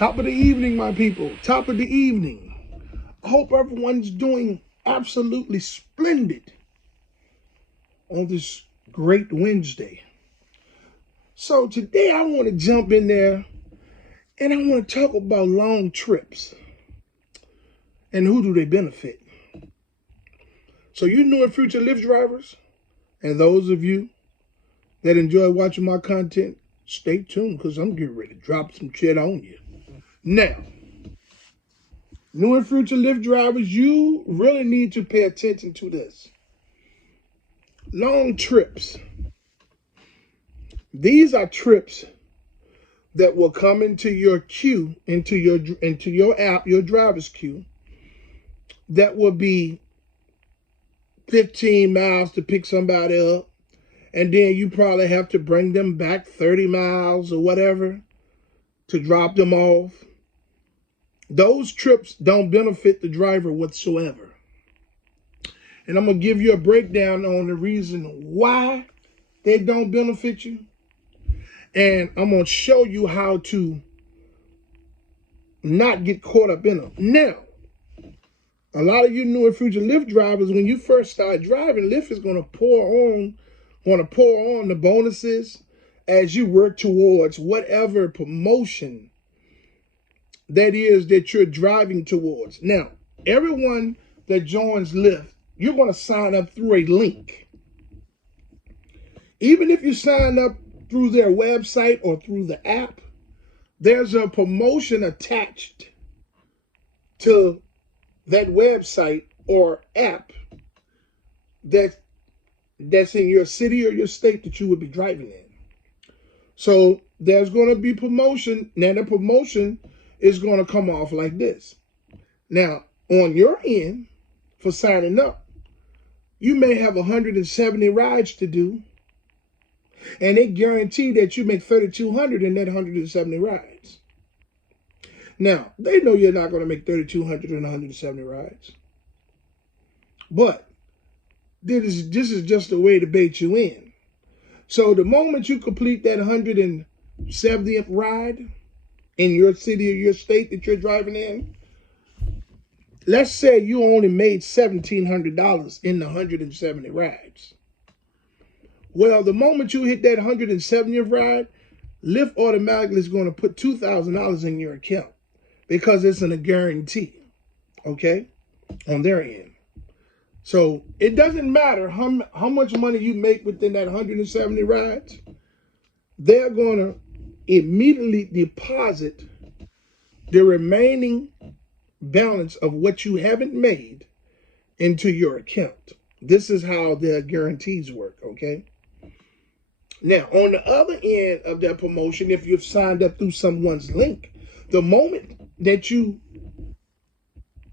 Top of the evening, my people. Top of the evening. I hope everyone's doing absolutely splendid on this great Wednesday. So today I want to jump in there and I want to talk about long trips and who do they benefit. So you new and future Lyft drivers and those of you that enjoy watching my content, stay tuned because I'm getting ready to drop some shit on you. Now, new and future Lyft drivers, you really need to pay attention to this. Long trips. These are trips that will come into your queue, into your app, your driver's queue, that will be 15 miles to pick somebody up, and then you probably have to bring them back 30 miles or whatever to drop them off. Those trips don't benefit the driver whatsoever. And I'm going to give you a breakdown on the reason why they don't benefit you. And I'm going to show you how to not get caught up in them. Now, a lot of you new and future Lyft drivers, when you first start driving, Lyft is going to pour on the bonuses as you work towards whatever promotion that is that you're driving towards. Now, everyone that joins Lyft, you're going to sign up through a link. Even if you sign up through their website or through the app, there's a promotion attached to that website or app that's in your city or your state that you would be driving in. So there's going to be promotion. Now the promotion is going to come off like this. Now, on your end, for signing up, you may have 170 rides to do, and they guarantee that you make 3,200 in that 170 rides. Now, they know you're not going to make 3,200 in 170 rides, but this is just a way to bait you in. So the moment you complete that 170th ride in your city or your state that you're driving in, let's say you only made $1,700 in the 170 rides. Well, the moment you hit that 170th ride, Lyft automatically is going to put $2,000 in your account because it's in a guarantee, okay, on their end. So it doesn't matter how much money you make within that 170 rides, they're going to immediately deposit the remaining balance of what you haven't made into your account. This is how their guarantees work, okay? Now, on the other end of that promotion, if you've signed up through someone's link, the moment that you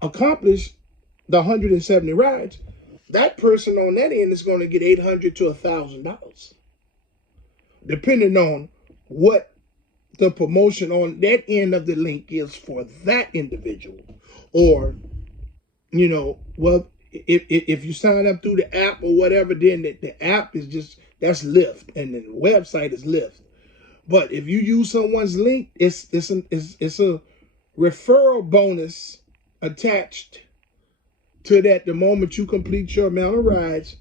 accomplish the 170 rides, that person on that end is going to get $800 to $1,000, depending on what the promotion on that end of the link is for that individual. Or, you know, well, if you sign up through the app or whatever, then the app is just, that's Lyft, and the website is Lyft. But if you use someone's link, it's a referral bonus attached to that. The moment you complete your amount of rides,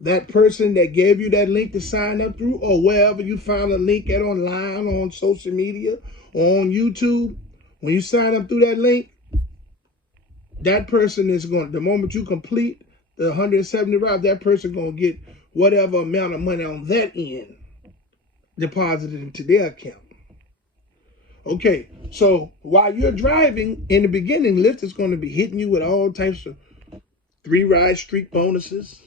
that person that gave you that link to sign up through, or wherever you found a link at online, on social media, or on YouTube, when you sign up through that link, that person is going, the moment you complete the 170 rides, that person going to get whatever amount of money on that end deposited into their account. Okay, so while you're driving, in the beginning, Lyft is going to be hitting you with all types of 3 ride streak bonuses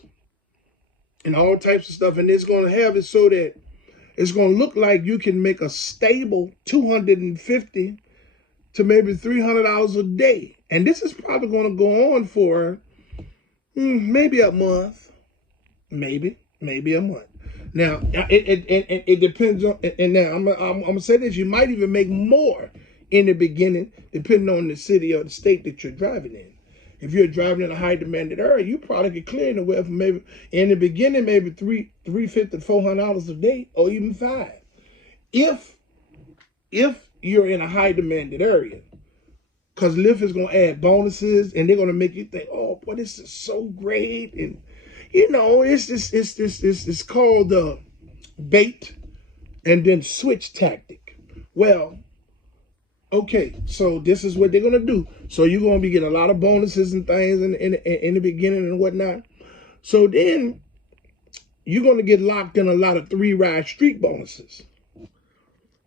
and all types of stuff. And it's going to have it so that it's going to look like you can make a stable $250 to maybe $300 a day. And this is probably going to go on for maybe a month, maybe a month. Now, it depends on, and now I'm going to say this, you might even make more in the beginning, depending on the city or the state that you're driving in. If you're driving in a high demanded area, you probably could clear anywhere from maybe, in the beginning, maybe $350 to $400 a day, or even $500. If you're in a high demanded area. Because Lyft is going to add bonuses and they're going to make you think, oh, boy, this is so great. And, it's called the bait and then switch tactic. Well, okay, so this is what they're going to do. So you're going to be getting a lot of bonuses and things in the beginning and whatnot. So then you're going to get locked in a lot of 3-ride streak bonuses.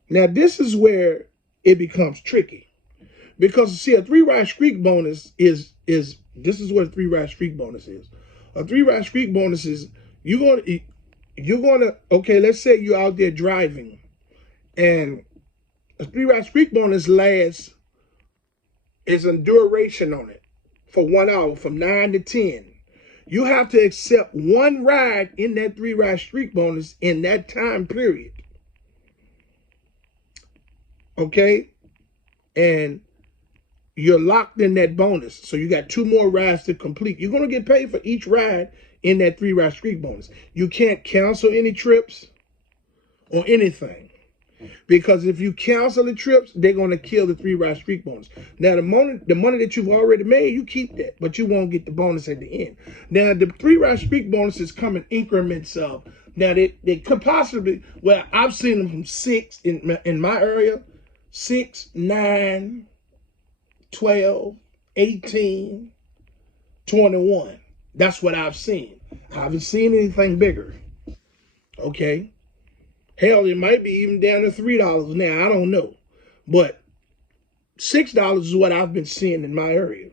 Now, this is where it becomes tricky. Because, see, a 3-ride streak bonus is this is what a 3-ride streak bonus is. A 3-ride streak bonus is you're gonna okay, let's say you're out there driving and a 3-ride streak bonus lasts is a duration on it for 1 hour from 9 to 10. You have to accept 1 ride in that 3-ride streak bonus in that time period. Okay? And you're locked in that bonus. So you got 2 more rides to complete. You're going to get paid for each ride in that 3-ride streak bonus. You can't cancel any trips or anything. Because if you cancel the trips, they're going to kill the 3-ride streak bonus. Now, the money that you've already made, you keep that. But you won't get the bonus at the end. Now, the 3-ride streak bonuses come in increments of, now they could possibly, well, I've seen them from 6 in my area, 6, 9, 12, 18, 21. That's what I've seen. I haven't seen anything bigger. Okay. Hell, it might be even down to $3 now. I don't know. But $6 is what I've been seeing in my area.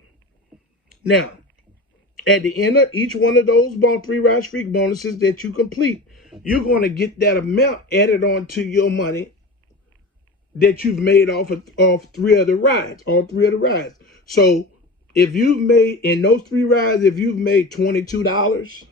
Now, at the end of each one of those 3-ride streak bonuses that you complete, you're going to get that amount added on to your money that you've made off 3 of the rides, all 3 of the rides. So if you've made, in those 3 rides, if you've made $22,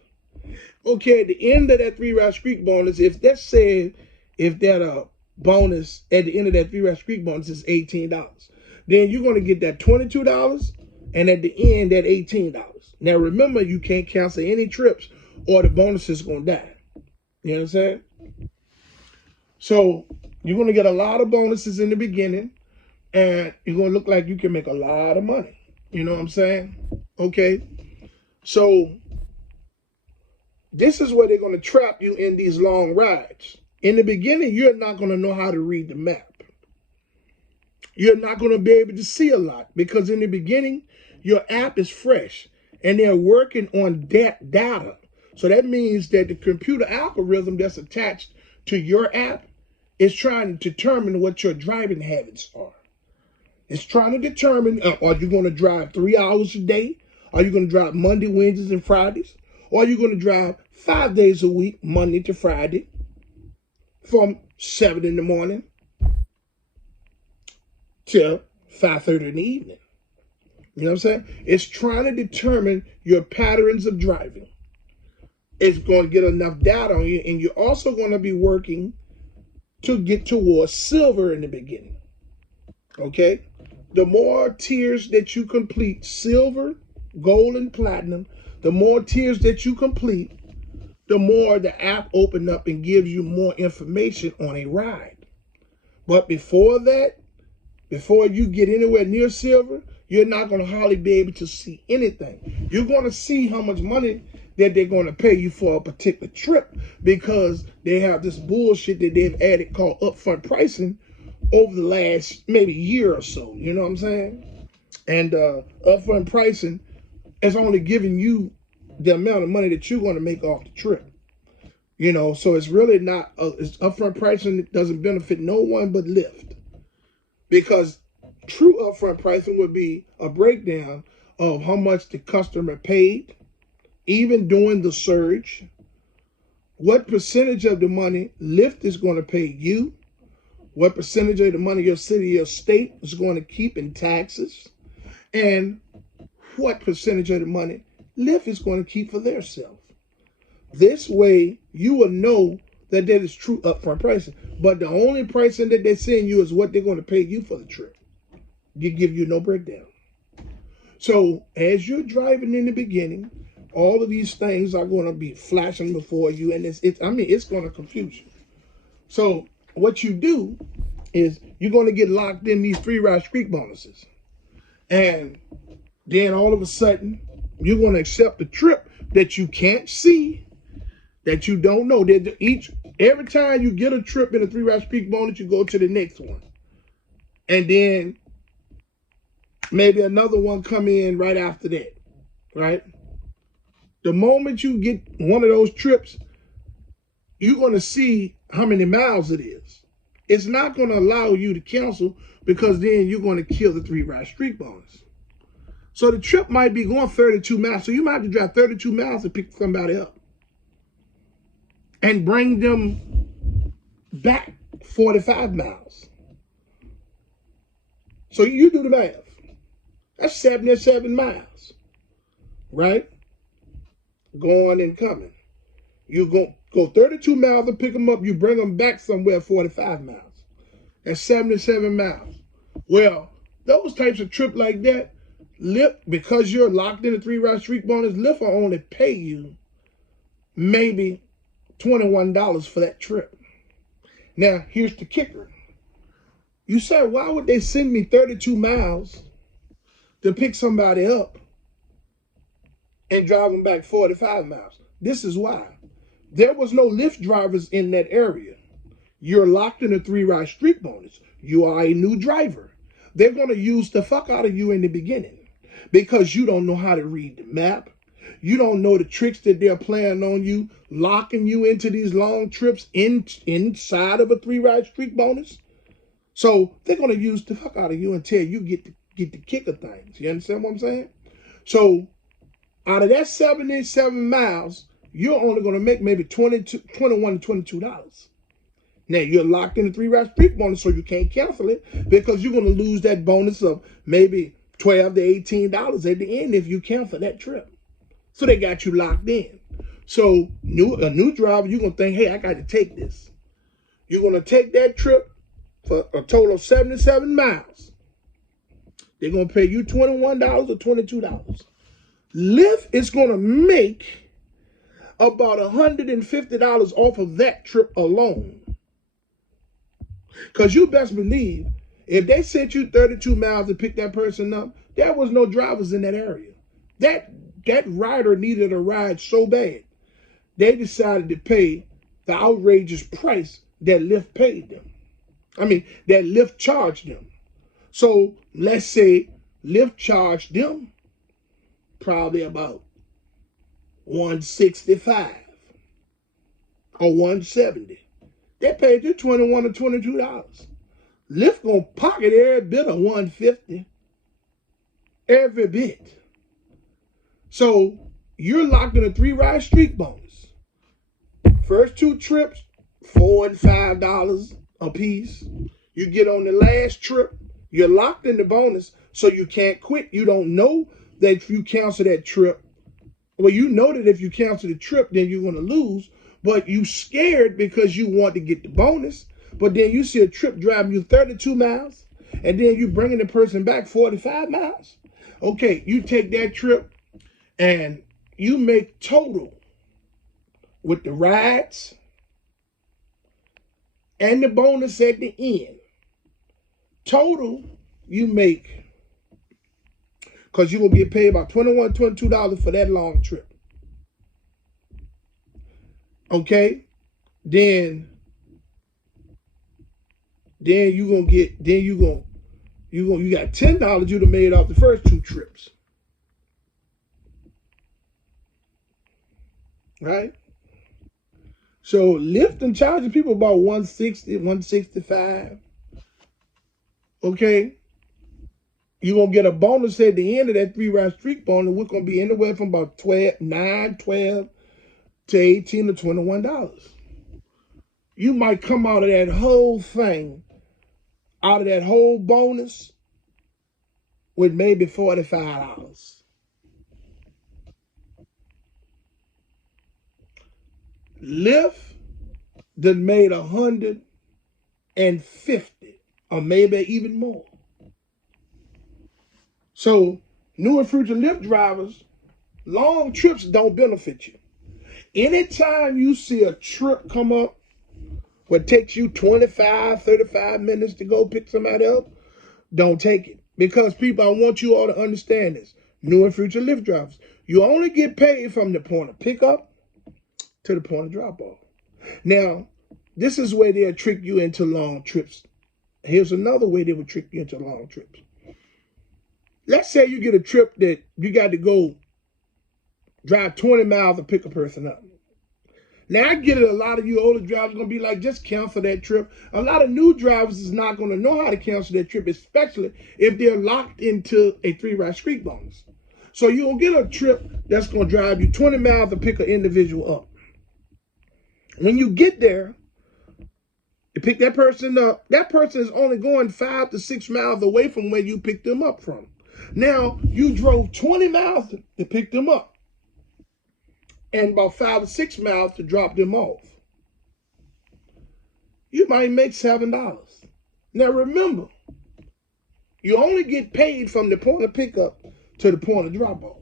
okay, at the end of that 3-ride streak bonus, if that bonus at the end of that 3-ride streak bonus is $18, then you're going to get that $22 and at the end that $18. Now remember, you can't cancel any trips or the bonus is going to die. You know what I'm saying? So you're going to get a lot of bonuses in the beginning and you're going to look like you can make a lot of money. You know what I'm saying? Okay. So this is where they're going to trap you in these long rides. In the beginning, you're not going to know how to read the map. You're not going to be able to see a lot because in the beginning, your app is fresh and they're working on that data. So that means that the computer algorithm that's attached to your app is trying to determine what your driving habits are. It's trying to determine, are you going to drive 3 hours a day? Are you going to drive Monday, Wednesdays, and Fridays? Or are you going to drive 5 days a week, Monday to Friday, from 7 in the morning till 5:30 in the evening? You know what I'm saying? It's trying to determine your patterns of driving. It's going to get enough data on you, and you're also going to be working to get towards silver in the beginning. Okay? The more tiers that you complete, silver, gold, and platinum, the more tiers that you complete, the more the app opens up and gives you more information on a ride. But before that, before you get anywhere near silver, you're not going to hardly be able to see anything. You're going to see how much money that they're going to pay you for a particular trip because they have this bullshit that they've added called upfront pricing over the last maybe year or so. You know what I'm saying? And upfront pricing is only giving you the amount of money that you're going to make off the trip. You know, so it's really not, it's upfront pricing that doesn't benefit no one but Lyft. Because true upfront pricing would be a breakdown of how much the customer paid, even during the surge, what percentage of the money Lyft is going to pay you, what percentage of the money your city or state is going to keep in taxes, and what percentage of the money Lyft is going to keep for their self. This way, you will know that that is true upfront pricing. But the only pricing that they're saying you is what they're going to pay you for the trip. They give you no breakdown. So as you're driving in the beginning, all of these things are going to be flashing before you, and it's going to confuse you. So what you do is you're going to get locked in these 3 ride streak bonuses. And then all of a sudden, you're going to accept a trip that you can't see, that you don't know. Every time you get a trip in a 3 ride streak bonus, you go to the next one. And then maybe another one come in right after that, right? The moment you get one of those trips, you're going to see how many miles it is. It's not going to allow you to cancel because then you're going to kill the 3 ride streak bonus. So the trip might be going 32 miles. So you might have to drive 32 miles to pick somebody up and bring them back 45 miles. So you do the math. That's 77 miles, right? Going and coming. You go 32 miles to pick them up. You bring them back somewhere 45 miles. That's 77 miles. Well, those types of trips like that, Lyft, because you're locked in a 3 ride streak bonus, Lyft will only pay you maybe $21 for that trip. Now, here's the kicker. You say, why would they send me 32 miles to pick somebody up and drive them back 45 miles? This is why. There was no Lyft drivers in that area. You're locked in a 3 ride streak bonus. You are a new driver. They're going to use the fuck out of you in the beginning because you don't know how to read the map. You don't know the tricks that they're playing on you, locking you into these long trips inside of a 3 ride streak bonus. So they're going to use the fuck out of you until you get the kick of things. You understand what I'm saying? So out of that 77 miles, you're only going to make maybe $21 to $22. Now, you're locked in the 3 ride streak bonus, so you can't cancel it because you're going to lose that bonus of maybe $12 to $18 at the end if you cancel that trip. So they got you locked in. So a new driver, you're going to think, hey, I got to take this. You're going to take that trip for a total of 77 miles. They're going to pay you $21 or $22. Lyft is going to make about $150 off of that trip alone. Because you best believe, if they sent you 32 miles to pick that person up, there was no drivers in that area. That rider needed a ride so bad, they decided to pay the outrageous price that Lyft paid them. That Lyft charged them. So let's say Lyft charged them probably about $165 or $170. They paid you $21 or $22. Lyft gonna pocket every bit of $150. Every bit. So you're locked in a 3 ride streak bonus. First 2 trips, $4 and $5 a piece. You get on the last trip, you're locked in the bonus, so you can't quit. You don't know that if you cancel that trip, well, you know that if you cancel the trip, then you're going to lose, but you scared because you want to get the bonus, but then you see a trip driving you 32 miles, and then you bringing the person back 45 miles. Okay, you take that trip, and you make total with the rides and the bonus at the end. Total, you make, because you're going to get paid about $21, $22 for that long trip. Okay? Then you going to get, you got $10 you'd have made off the first 2 trips. Right? So Lyft and charging people about $160, $165. Okay? You're going to get a bonus at the end of that 3 ride streak bonus. We're going to be anywhere from about $12 to $18 to $21. You might come out of that whole thing, out of that whole bonus, with maybe $45. Lyft done made $150 or maybe even more. So new and future Lyft drivers, long trips don't benefit you. Anytime you see a trip come up what takes you 25, 35 minutes to go pick somebody up, don't take it. Because people, I want you all to understand this. New and future Lyft drivers, you only get paid from the point of pickup to the point of drop off. Now, this is where they'll trick you into long trips. Here's another way they would trick you into long trips. Let's say you get a trip that you got to go drive 20 miles to pick a person up. Now, I get it, a lot of you older drivers are going to be like, just cancel that trip. A lot of new drivers is not going to know how to cancel that trip, especially if they're locked into a 3-ride streak bonus. So you're going to get a trip that's going to drive you 20 miles to pick an individual up. When you get there, you pick that person up. That person is only going 5 to 6 miles away from where you picked them up from. Now, you drove 20 miles to pick them up and about 5 or 6 miles to drop them off. You might make $7. Now, remember, you only get paid from the point of pickup to the point of drop off.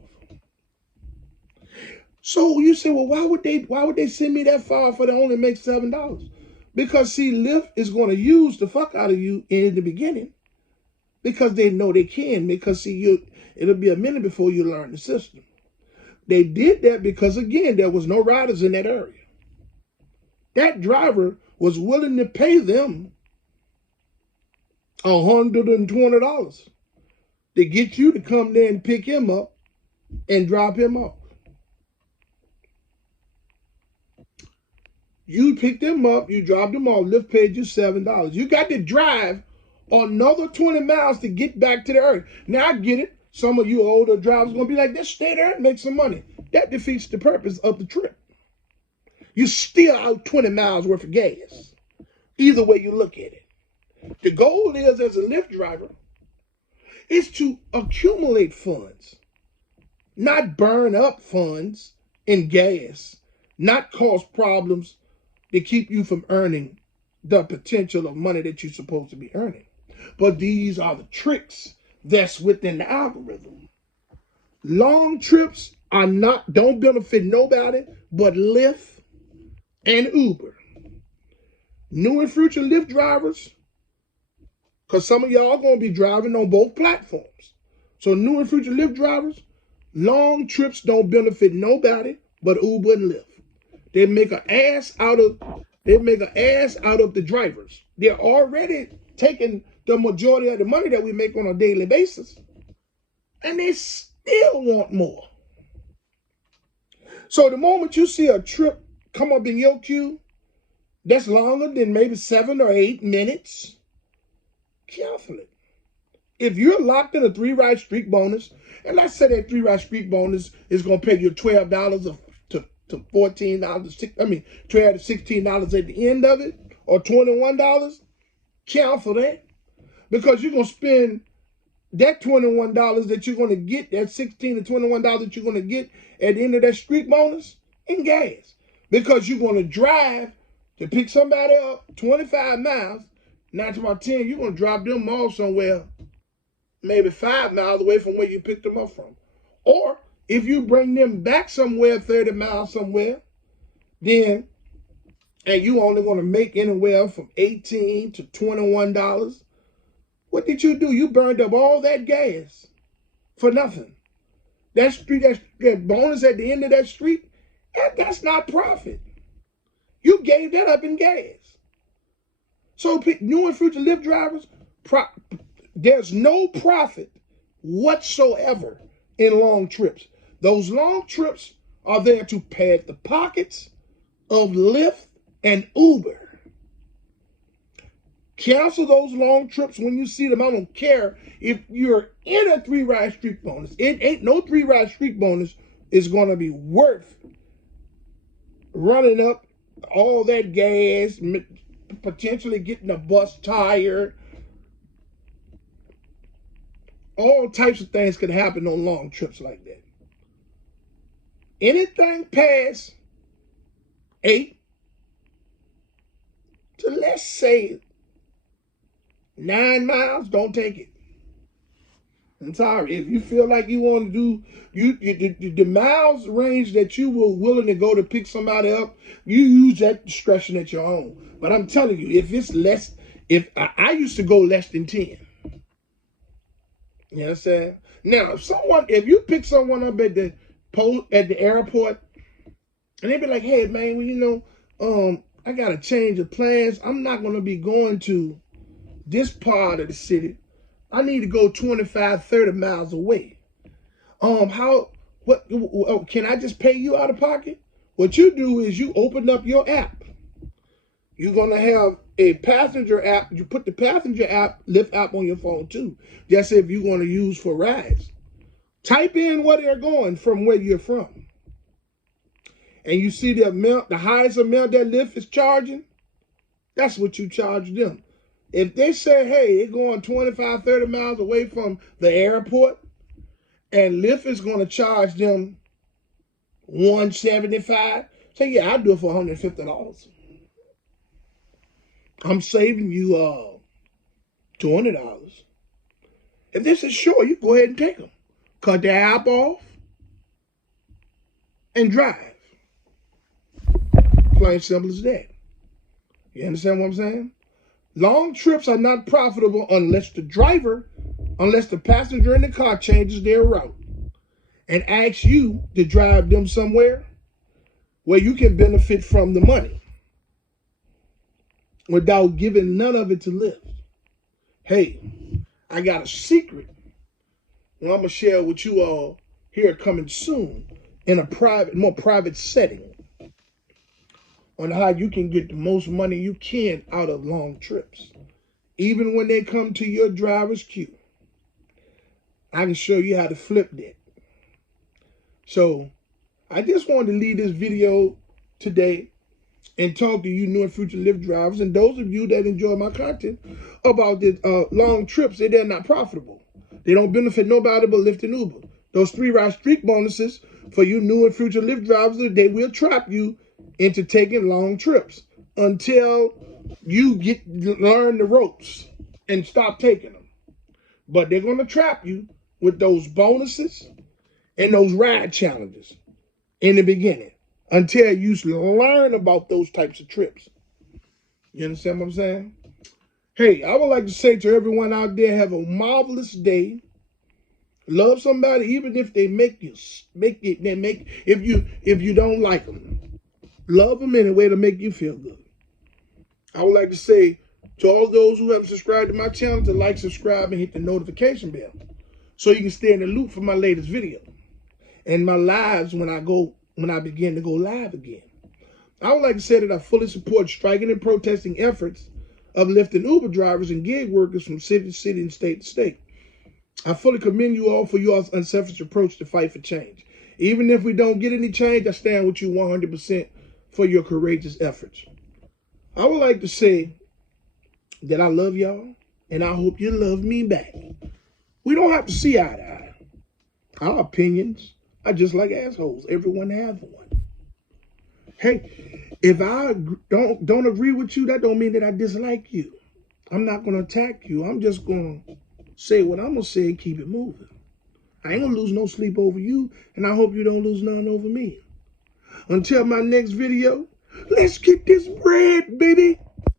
So you say, well, why would they send me that far for to only make $7? Because see, Lyft is going to use the fuck out of you in the beginning because they know they can. Because see, it'll be a minute before you learn the system. They did that because, again, there was no riders in that area. That driver was willing to pay them $120 to get you to come there and pick him up and drop him off. You picked them up, you dropped them off, Lyft paid you $7. You got to drive another 20 miles to get back to the area. Now, I get it. Some of you older drivers are going to be like, just stay there and make some money. That defeats the purpose of the trip. You still out 20 miles worth of gas. Either way you look at it. The goal is, as a Lyft driver, is to accumulate funds, not burn up funds in gas, not cause problems to keep you from earning the potential of money that you're supposed to be earning. But these are the tricks that's within the algorithm. Long trips don't benefit nobody but Lyft and Uber. New and future Lyft drivers, because some of y'all are going to be driving on both platforms. So new and future Lyft drivers, long trips don't benefit nobody but Uber and Lyft. They make an ass out of the drivers. They're already taking the majority of the money that we make on a daily basis, and they still want more. So the moment you see a trip come up in your queue that's longer than maybe 7 or 8 minutes, cancel it. If you're locked in a 3-ride streak bonus, and let's say that 3-ride streak bonus is going to pay you $12 to $14, $12 to $16 at the end of it, or $21, cancel that. Because you're going to spend that $21 that you're going to get, that $16 to $21 that you're going to get at the end of that streak bonus in gas. Because you're going to drive to pick somebody up 25 miles, 9 to about 10, you're going to drop them off somewhere maybe 5 miles away from where you picked them up from. Or if you bring them back somewhere 30 miles somewhere, then, and you only going to make anywhere from $18 to $21, what did you do? You burned up all that gas for nothing. That bonus at the end of that street, that's not profit. You gave that up in gas. So new and future Lyft drivers, there's no profit whatsoever in long trips. Those long trips are there to pad the pockets of Lyft and Uber. Cancel those long trips when you see them. I don't care if you're in a 3-ride streak bonus. It ain't no 3-ride streak bonus is going to be worth running up all that gas, potentially getting a bus tire. All types of things could happen on long trips like that. Anything past 8 to, let's say, 9 miles, don't take it. I'm sorry. If you feel like you want to do the miles range that you were willing to go to pick somebody up, you use that discretion at your own. But I'm telling you, if it's less, if I used to go less than 10. You know what I'm saying? Now, if you pick someone up at the airport, and they be like, hey man, well, I gotta change the plans. I'm not gonna be going to this part of the city. I need to go 25, 30 miles away. Can I just pay you out of pocket? What you do is you open up your app. You're gonna have a passenger app. You put the passenger app, Lyft app on your phone too. Just if you want to use for rides. Type in where they're going from where you're from. And you see the amount, the highest amount that Lyft is charging, that's what you charge them. If they say, hey, they're going 25, 30 miles away from the airport, and Lyft is going to charge them $175, say, yeah, I'll do it for $150. I'm saving you $200. If this is short, you go ahead and take them. Cut the app off and drive. Plain simple as that. You understand what I'm saying? Long trips are not profitable unless the passenger in the car changes their route and asks you to drive them somewhere where you can benefit from the money without giving none of it to Lyft. Hey, I got a secret, and I'm going to share with you all here coming soon in a more private setting on how you can get the most money you can out of long trips. Even when they come to your driver's queue, I can show you how to flip that. So I just wanted to leave this video today and talk to you new and future Lyft drivers and those of you that enjoy my content about the long trips. They're not profitable. They don't benefit nobody but Lyft and Uber. Those 3-ride streak bonuses for you new and future Lyft drivers, they will trap you into taking long trips until you learn the ropes and stop taking them. But they're going to trap you with those bonuses and those ride challenges in the beginning until you learn about those types of trips. You understand what I'm saying? Hey, I would like to say to everyone out there, have a marvelous day. Love somebody, even if they if you don't like them. Love them in a way to make you feel good. I would like to say to all those who haven't subscribed to my channel to like, subscribe, and hit the notification bell so you can stay in the loop for my latest video and my lives when I begin to go live again. I would like to say that I fully support striking and protesting efforts of Lyft and Uber drivers and gig workers from city to city and state to state. I fully commend you all for your unselfish approach to fight for change. Even if we don't get any change, I stand with you 100% for your courageous efforts. I would like to say that I love y'all, and I hope you love me back. We don't have to see eye to eye. Our opinions are just like assholes. Everyone has one. Hey, if I don't agree with you, that don't mean that I dislike you. I'm not going to attack you. I'm just going to say what I'm going to say and keep it moving. I ain't going to lose no sleep over you, and I hope you don't lose none over me. Until my next video, let's get this bread, baby.